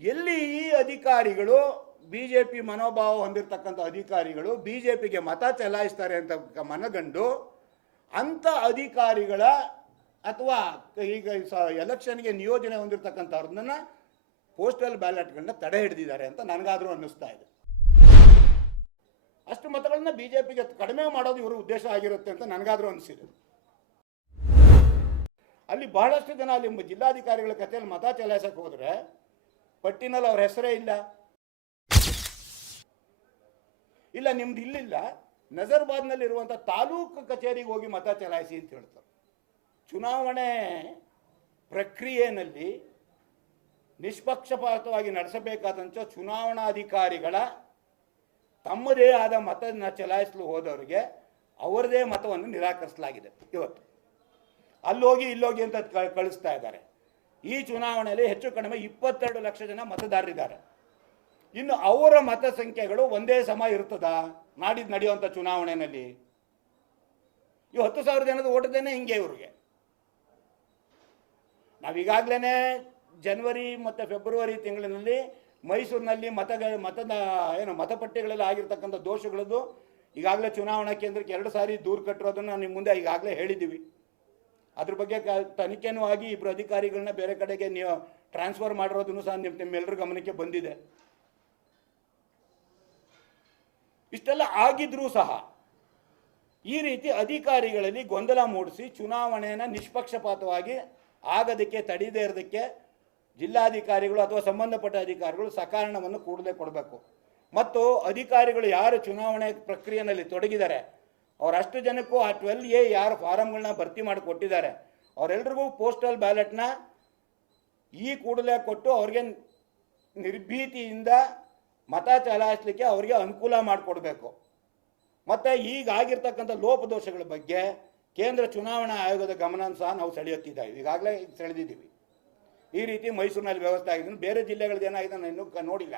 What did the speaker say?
ಎಲ್ಲಿ ಈ ಅಧಿಕಾರಿಗಳು ಬಿ ಜೆ ಪಿ ಮನೋಭಾವ ಹೊಂದಿರತಕ್ಕಂಥ ಅಧಿಕಾರಿಗಳು ಬಿ ಜೆ ಪಿಗೆ ಮತ ಚಲಾಯಿಸ್ತಾರೆ ಅಂತ ಮನಗಂಡು ಅಂಥ ಅಧಿಕಾರಿಗಳ ಅಥವಾ ಈಗ ಎಲೆಕ್ಷನ್ಗೆ ನಿಯೋಜನೆ ಹೊಂದಿರತಕ್ಕಂಥವ್ರನ್ನ ಪೋಸ್ಟಲ್ ಬ್ಯಾಲೆಟ್ಗಳನ್ನ ತಡೆ ಹಿಡಿದಿದ್ದಾರೆ ಅಂತ ನನಗಾದರೂ ಅನ್ನಿಸ್ತಾ ಇದೆ. ಅಷ್ಟು ಮತಗಳನ್ನ ಬಿ ಜೆ ಪಿಗೆ ಕಡಿಮೆ ಮಾಡೋದು ಇವರ ಉದ್ದೇಶ ಆಗಿರುತ್ತೆ ಅಂತ ನನಗಾದರೂ ಅನಿಸಿದೆ. ಅಲ್ಲಿ ಬಹಳಷ್ಟು ಜನ ಅಲ್ಲಿ ಜಿಲ್ಲಾಧಿಕಾರಿಗಳ ಕಥೆಯಲ್ಲಿ ಮತ ಚಲಾಯಿಸಕ್ಕೆ ಹೋದ್ರೆ ಪಟ್ಟಿನಲ್ಲಿ ಅವ್ರ ಹೆಸರೇ ಇಲ್ಲ. ಇಲ್ಲ, ನಿಮ್ದು ಇಲ್ಲಿಲ್ಲ. ನಜರ್ಬಾದ್ನಲ್ಲಿರುವಂಥ ತಾಲೂಕು ಕಚೇರಿಗೆ ಹೋಗಿ ಮತ ಚಲಾಯಿಸಿ ಅಂತ ಹೇಳ್ತಾರೆ. ಚುನಾವಣೆ ಪ್ರಕ್ರಿಯೆಯಲ್ಲಿ ನಿಷ್ಪಕ್ಷಪಾತವಾಗಿ ನಡೆಸಬೇಕಾದಂಥ ಚುನಾವಣಾಧಿಕಾರಿಗಳ ತಮ್ಮದೇ ಆದ ಮತನ ಚಲಾಯಿಸಲು ಹೋದವರಿಗೆ ಅವರದೇ ಮತವನ್ನು ನಿರಾಕರಿಸಲಾಗಿದೆ ಇವತ್ತು. ಅಲ್ಲೋಗಿ, ಇಲ್ಲೋಗಿ ಅಂತ ಕಳಿಸ್ತಾ ಇದ್ದಾರೆ. ಈ ಚುನಾವಣೆಯಲ್ಲಿ ಹೆಚ್ಚು ಕಡಿಮೆ ಇಪ್ಪತ್ತೆರಡು ಲಕ್ಷ ಜನ ಮತದಾರರಿದ್ದಾರೆ. ಇನ್ನು ಅವರ ಮತ ಸಂಖ್ಯೆಗಳು ಒಂದೇ ಸಮ ಇರ್ತದಾ? ನಾಡಿದ್ದು ನಡೆಯುವಂಥ ಚುನಾವಣೆಯಲ್ಲಿ. ಈ ಹತ್ತು ಸಾವಿರ ಜನದ ಓಟದೇನೆ ಹಿಂಗೆ ಇವ್ರಿಗೆ. ನಾವೀಗಾಗಲೇ ಜನವರಿ ಮತ್ತು ಫೆಬ್ರವರಿ ತಿಂಗಳಿನಲ್ಲಿ ಮೈಸೂರಿನಲ್ಲಿ ಮತಗಳ ಮತದ, ಏನು ಮತಪಟ್ಟಿಗಳಲ್ಲಿ ಆಗಿರ್ತಕ್ಕಂಥ ದೋಷಗಳದ್ದು ಈಗಾಗಲೇ ಚುನಾವಣಾ ಕೇಂದ್ರಕ್ಕೆ ಎರಡು ಸಾರಿ ದೂರು ಕಟ್ಟಿರೋದನ್ನು ನಿಮ್ಮ ಮುಂದೆ ಈಗಾಗಲೇ ಹೇಳಿದ್ದೀವಿ. ಅದ್ರ ಬಗ್ಗೆ ತನಿಖೆನೂ ಆಗಿ ಇಬ್ಬರು ಅಧಿಕಾರಿಗಳನ್ನ ಬೇರೆ ಕಡೆಗೆ ನೀವು ಟ್ರಾನ್ಸ್ಫರ್ ಮಾಡಿರೋದನ್ನು ಸಹ ನಿಮ್ಮ ನಿಮ್ಮೆಲ್ಲರ ಗಮನಕ್ಕೆ ಬಂದಿದೆ. ಇಷ್ಟೆಲ್ಲ ಆಗಿದ್ರೂ ಸಹ ಈ ರೀತಿ ಅಧಿಕಾರಿಗಳಲ್ಲಿ ಗೊಂದಲ ಮೂಡಿಸಿ ಚುನಾವಣೆಯನ್ನು ನಿಷ್ಪಕ್ಷಪಾತವಾಗಿ ಆಗದಕ್ಕೆ ತಡೆಯದೇ ಇರೋದಕ್ಕೆ ಜಿಲ್ಲಾಧಿಕಾರಿಗಳು ಅಥವಾ ಸಂಬಂಧಪಟ್ಟ ಅಧಿಕಾರಿಗಳು ಸಕಾರಣವನ್ನು ಕೂಡಲೇ ಕೊಡಬೇಕು. ಮತ್ತು ಅಧಿಕಾರಿಗಳು ಯಾರು ಚುನಾವಣೆ ಪ್ರಕ್ರಿಯೆಯಲ್ಲಿ ತೊಡಗಿದ್ದಾರೆ ಅವರಷ್ಟು ಜನಕ್ಕೂ ಆ ಟ್ವೆಲ್ ಎ ಯಾರು ಫಾರಮ್ಗಳನ್ನ ಭರ್ತಿ ಮಾಡಿ ಕೊಟ್ಟಿದ್ದಾರೆ. ಅವರೆಲ್ರಿಗೂ ಪೋಸ್ಟಲ್ ಬ್ಯಾಲೆಟ್ನ ಈ ಕೂಡಲೇ ಕೊಟ್ಟು ಅವ್ರಿಗೆ ನಿರ್ಭೀತಿಯಿಂದ ಮತ ಚಲಾಯಿಸಲಿಕ್ಕೆ ಅವರಿಗೆ ಅನುಕೂಲ ಮಾಡಿಕೊಡ್ಬೇಕು. ಮತ್ತು ಈಗ ಆಗಿರ್ತಕ್ಕಂಥ ಲೋಪದೋಷಗಳ ಬಗ್ಗೆ ಕೇಂದ್ರ ಚುನಾವಣಾ ಆಯೋಗದ ಗಮನ ಸಹ ನಾವು ಸೆಳೆಯುತ್ತಿದ್ದೇವೆ. ಈಗಾಗಲೇ ಸೆಳೆದಿದ್ದೀವಿ. ಈ ರೀತಿ ಮೈಸೂರಿನಲ್ಲಿ ವ್ಯವಸ್ಥೆ ಆಗಿದೆ. ಬೇರೆ ಜಿಲ್ಲೆಗಳದ್ದು ಏನಾಗಿದೆ ನಾನು ಇನ್ನೂ ನೋಡಿಲ್ಲ.